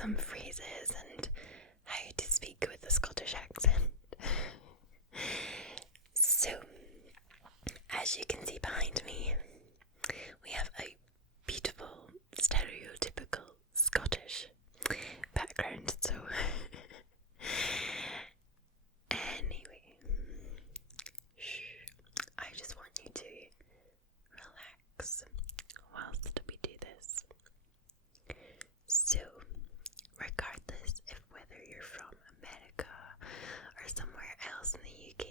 some phrases and how to speak with a Scottish accent. So, as you can see behind me, we have a beautiful, stereotypical Scottish background, so anyway, I just want you to relax whilst we do this. So, regardless of whether you're from America or somewhere else in the UK,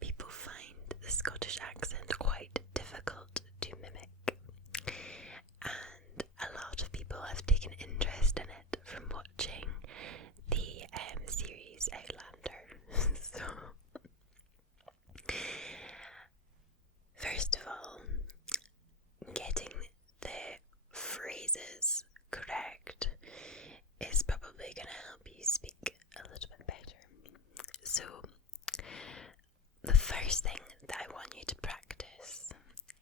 people find the Scottish accent quite difficult to mimic. And a lot of people have taken interest in it from watching the series Outlander. So, first of all, getting the phrases correct is probably going to help you speak a little bit better. So, the first thing that I want you to practice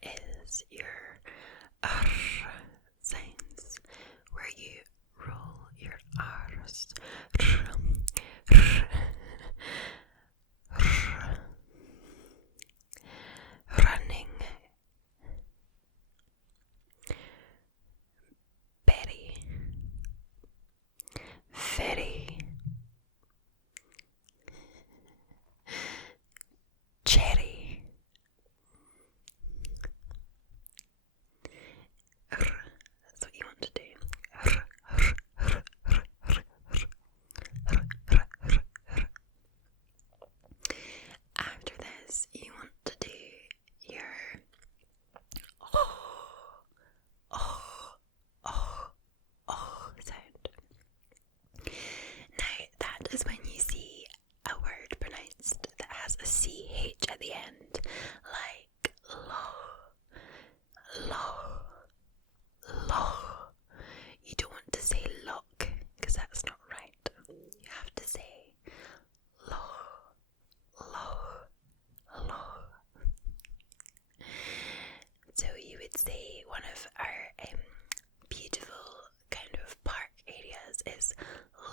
is your R sounds, where you roll your R's. Running, berry, ferry, cherry, that's what you want to do. After this, you want to do your sound. Now, that is when you see a word pronounced that has a CH at the end, like law. You don't want to say lock, because that's not right. You have to say law. So you would say one of our beautiful kind of park areas is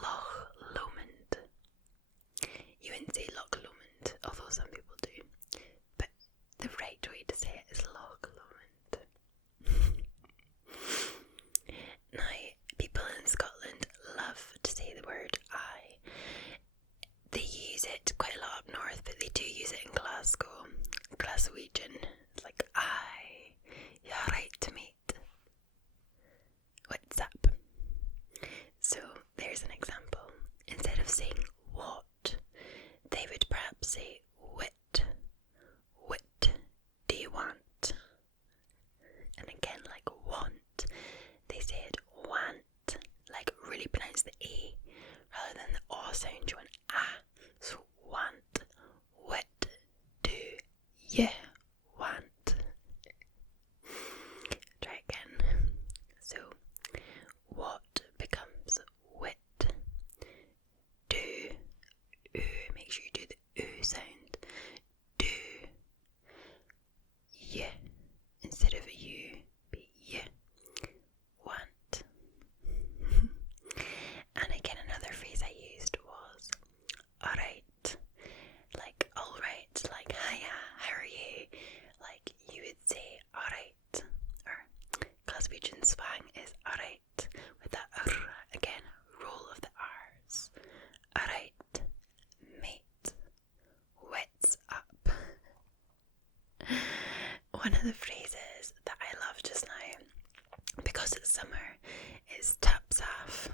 Loch Lomond. You wouldn't say Loch Lomond, although some people do, but the right way to say it is Loch Lomond. Now, people in Scotland love to say the word I. They use it quite a lot up north, but they do use it in Glasgow. Glaswegian. It's like, aye, you're right to meet. What's up? So, there's an example. Instead of saying what, they would perhaps say wit. Wit, do you want? And again, like want, they said want, like really pronounce the A rather than the O sound. You want ah. So want, what do you want? Try again. So what becomes wit. Do, make sure you do the sound. Do you instead of you, be you. Want. And again, another phrase I used was alright. Like alright, like hiya, how are you? Like you would say alright. Or Glaswegian slang is alright with that R again, roll of the R's. Alright, mate. What's up? One of the phrases that I love just now, because it's summer, is taps off.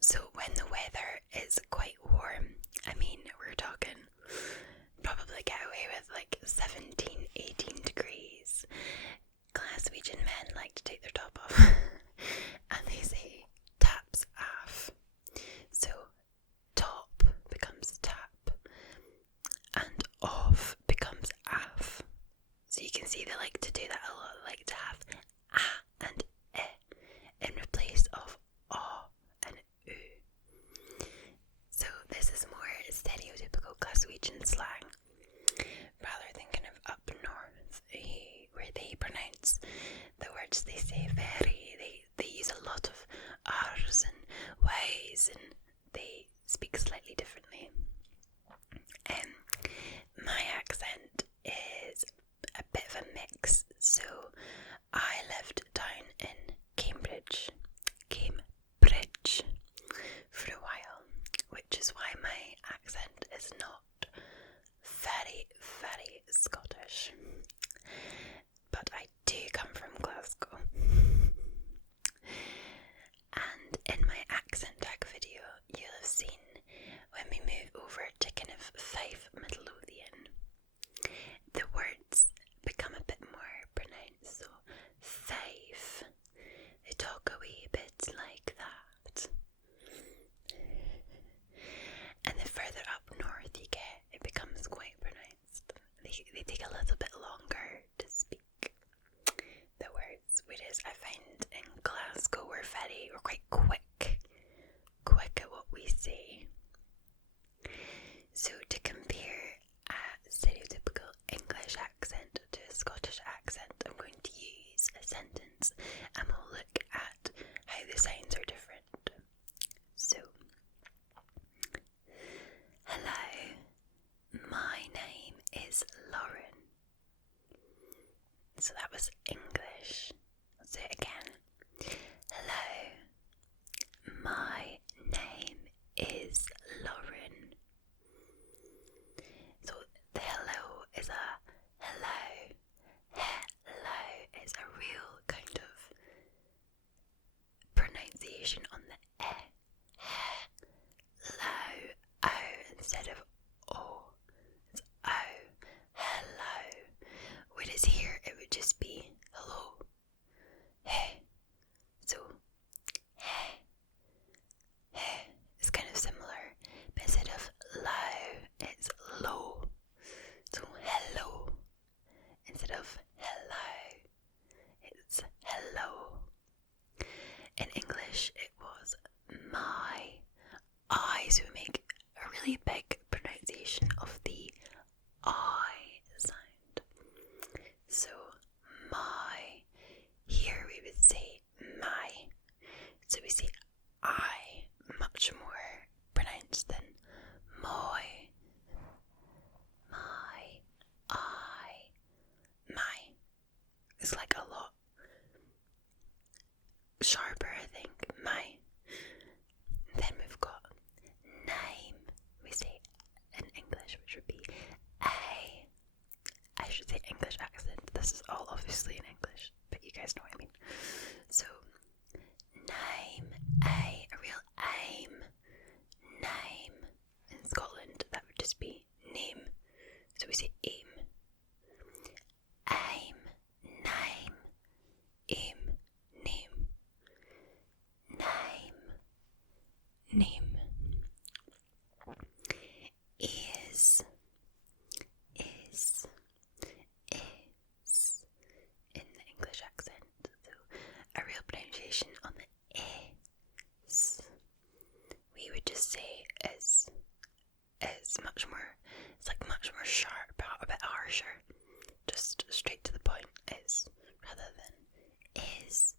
So when the weather is quite warm, I mean we're talking probably get away with like 17, 18 degrees, Glaswegian men like to take their top off and they say taps off. So top becomes tap and off becomes aff. So you can see they like to do that a lot, like to have ah and in replace of oh and oo. So this is more stereotypical Glaswegian slang, rather than kind of up north, where they pronounce the words they say very, they ways and they speak slightly differently. My accent is a bit of a mix. So I lived down in Cambridge for a while, which is why my accent is not very, very Scottish. But I do come from Glasgow. And in my accent tag video, you'll have seen when we move over to kind of Fife Midlothian, the words become a bit more pronounced. So Fife, they talk a wee bit like that. And the further up north you get, it becomes quite pronounced. They take a little bit longer to speak the words, whereas I find in Glasgow we're quite quick at what we say. So to compare a stereotypical English accent to a Scottish accent, I'm going to use a sentence and we'll look at how the sounds are different. So, hello, my name is Lauren. So that was English. Let's do it again. Hello, my name is Lauren. So the hello is a hello. Hello is a real kind of pronunciation on the hello, o instead of o. It's o, hello. Whereas here it would just be hello. So it's kind of similar, but instead of low, it's low. So hello, instead of hello, it's hello. In English, it was my. So we make a really big pronunciation of the I sound. So my. Here we would say my. So we say I much more pronounced than my. It's like a lot sharper, I think. My. Then we've got name. We say in English, which would be a. I should say English accent. This is all obviously in English, but you guys know what I mean. So name, a real aim. Name. In Scotland, that would just be name. So we say aim. Aim, name, aim, name. Name, name. Is in the English accent. So a real pronunciation on the is. We would just say is much more, it's like much more sharp, a bit harsher. Just straight to the point, is, rather than is.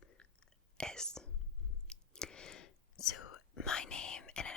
So my name in an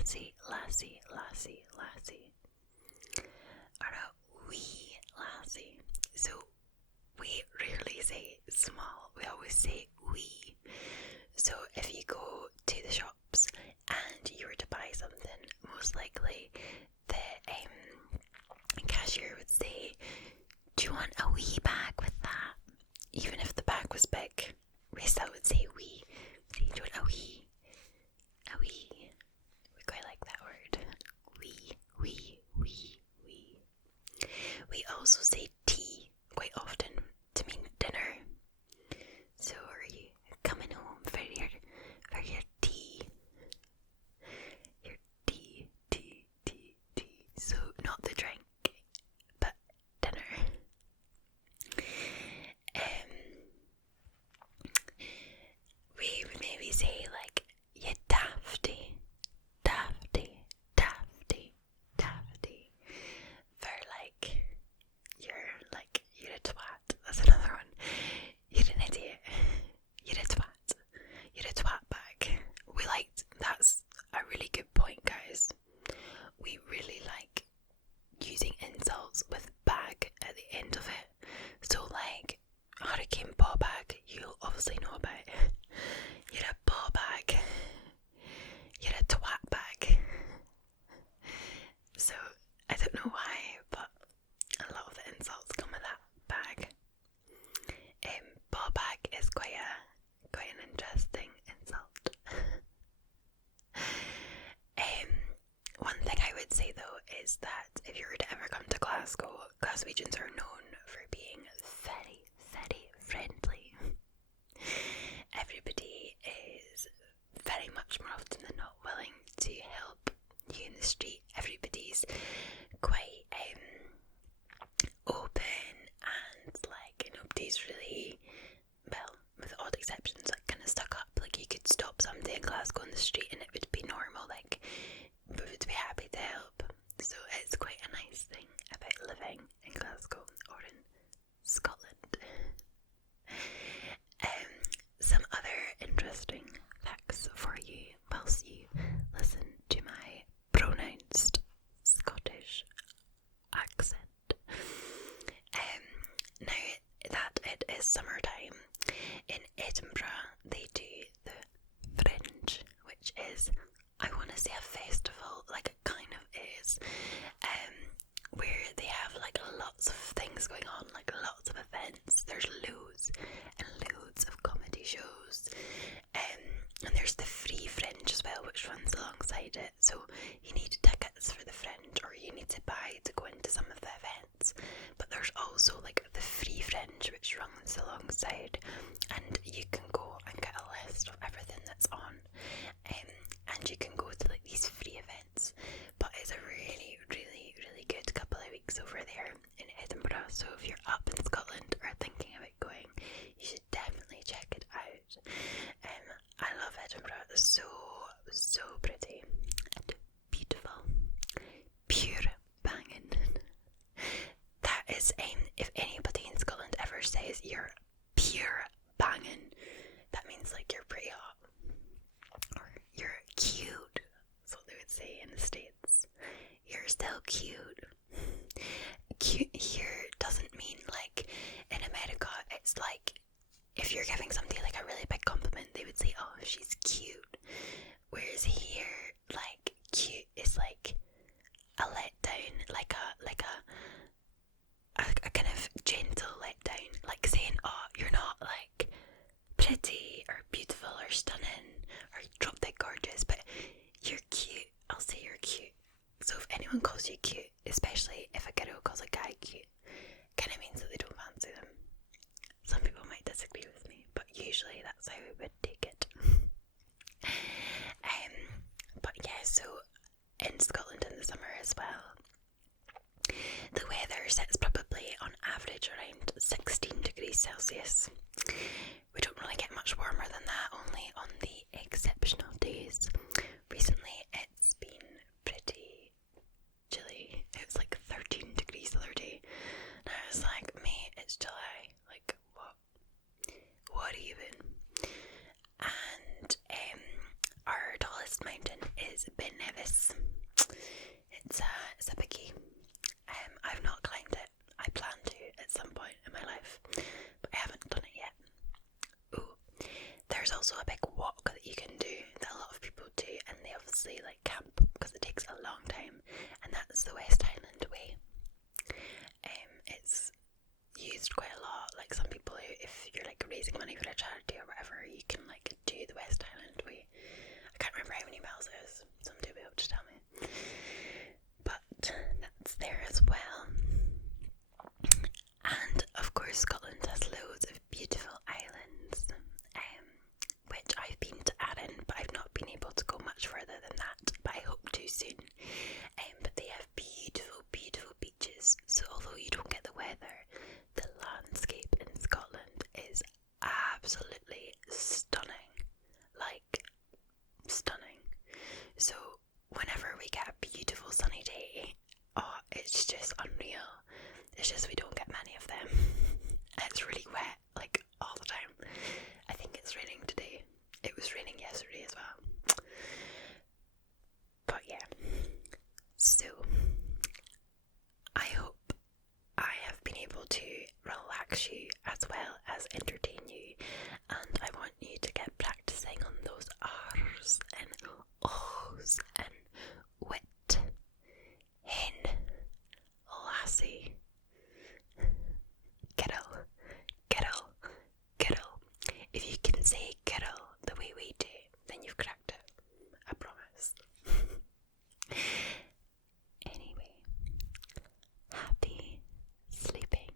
lassie, lassie, lassie, lassie. Or a wee lassie. So we rarely say small, we always say wee. So if you go to the shops and you were to buy something, most likely the cashier would say, do you want a wee bag with that? Even if the bag was big, we still would say wee. Do you want a wee? A wee. We quite like that word. Wee, wee, wee, wee. We also say tea quite often to mean dinner. So are you coming home for your tea? Your tea. So not the drink, but dinner. We would maybe say like, you dafty, for like, you're a twat. That's another one. You're an idiot. You're a twat. You're a twat bag. That's a really good point, guys. We really like using insults with bag at the end of it. So like, hurricane ball bag, you'll obviously know about. You're a ball bag. You're a twat bag. So I don't know why, but a lot of the insults come with that bag. Ball bag is quite an interesting insult. One thing I would say though is that if you were to ever come to Glasgow, Glaswegians are known for being very, very friendly. Everybody is very much more often than not willing to help you in the street. Everybody's quite open, and like nobody's really, well, with odd exceptions, like kind of stuck up. Like you could stop somebody in Glasgow on the street and it would be normal, like we would be happy to help. So it's quite a nice thing about living in Glasgow or in Scotland. Some other interesting facts for you whilst you listen to my pronounced Scottish accent. Now that it is summertime, in Edinburgh they do the Fringe, which is, I want to say, a festival, like it kind of is, where they have like lots of things going on, like lots of events. There's loads and loads of comedy shows, and there's the free Fringe as well, which runs alongside it. So you need tickets for the Fringe, or you need to buy to go into some of the events. But there's also like the free Fringe, which runs alongside, and you can go and get a list of everything that's on, and you can go to like these free events. But it's a really, really, really good couple of weeks over there in Edinburgh. So if you're up in Scotland or thinking about going, you should definitely check it out. I love Edinburgh. It's so pretty and beautiful, pure banging. That is, if anybody in Scotland ever says you're pure banging, that means like you're pretty hot, or you're cute. That's what they would say in the States. You're still cute. Cute here doesn't mean like in America. It's like if you're giving somebody like a really big compliment, they would say, "Oh, she's cute." Whereas here, like cute is like a letdown, like a kind of gentle letdown, like saying, "Oh, you're not like pretty or beautiful or stunning or drop dead gorgeous, but you're cute. I'll say you're cute." So if anyone calls you cute, especially if a girl calls a guy cute, kind of means that they don't fancy them. Some people might disagree with me, but usually that's how we would take it. But yeah, so in Scotland in the summer as well, the weather sits probably on average around 16 degrees Celsius. We don't really get much warmer than that, only on the exceptional days. Recently it's been pretty chilly. It was like 13 degrees the other day, and I was like, mate, it's July, like what even? And our tallest mountain is Ben Nevis, So, I hope I have been able to relax you as well as entertain you, and I want you to get practicing on those R's and O's and wit, hen, lassie, kittle, kittle, kittle. If you can say kittle the way we do, then you've cracked it. I promise. Anyway, happy sleeping,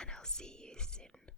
and I'll see you soon.